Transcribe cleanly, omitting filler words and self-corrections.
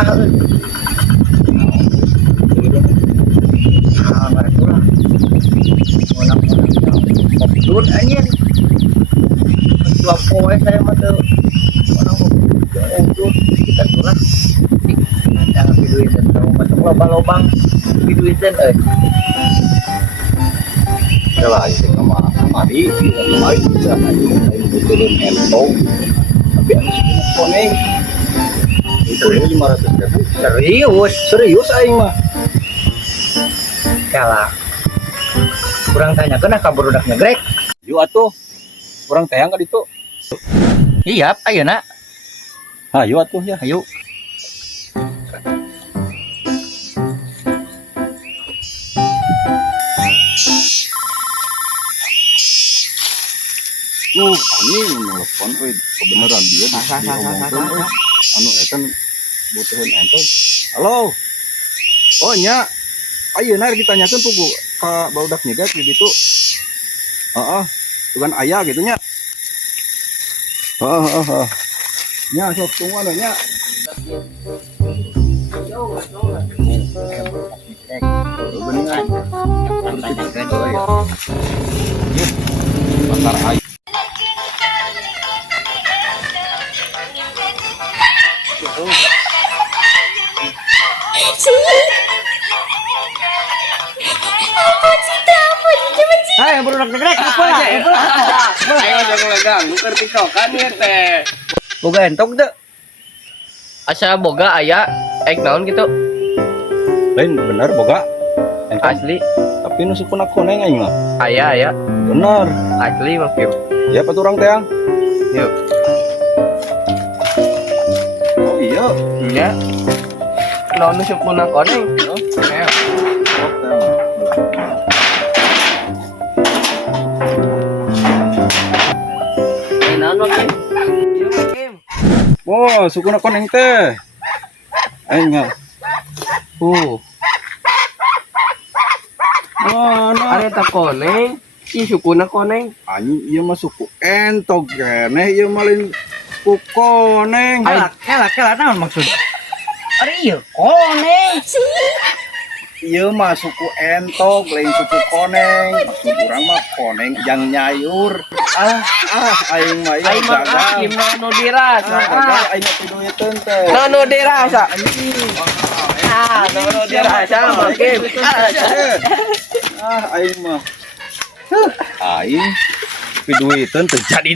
itulah. Orang-orang yang kopi anjir. Dua poe saya mah tuh orang itu kita tulah jangan piduitan tahu masuk lobang-lobang piduitan Yalah itu kamari bisa turun entong tapi anu sih koneng itu 500.000 serius aing mah kalah kurang tanya kena kabur udah ngegrek yuk atuh kurang tayang ka ditu iya ayo nak hayu atuh ya ayo ini nelfon kebenaran dia diomongkeun anu eta butuhin entong halo oh nya ayeuna kita tanyakeun pugu ka barudak nyegat di ditu heeh bukan ayah gitu nya heeh nya sok tunggu anu nya beningan pasar ayah hai baru udah ngegrek apa ya ayo jangan ganggu keur tiktokan ieu teh boga entok deh asa boga aya naon gitu lain bener boga entong asli tapi nu sukuna koneng aing mah aya bener asli mah Kim ya paturang teang yuk oh iya iya naon nu sukuna koneng ayo naon mah Kim yuk Kim oh sukuna koneng teh aing mah Are tak koneng, si sukuna koneng. anjing ieu mah suku entog keneh ieu mah lain ku koneng Kela naon maksud? Are ieu koneng. ieu mah suku entog lain suku koneng maksud urang mah koneng jang nyayur aing mah Aing mah Kim nu dirasa. aing mah pidueteun teh Nu dirasa. Nu dirasa mah Kim. aing mah aing pidueteun teh jadi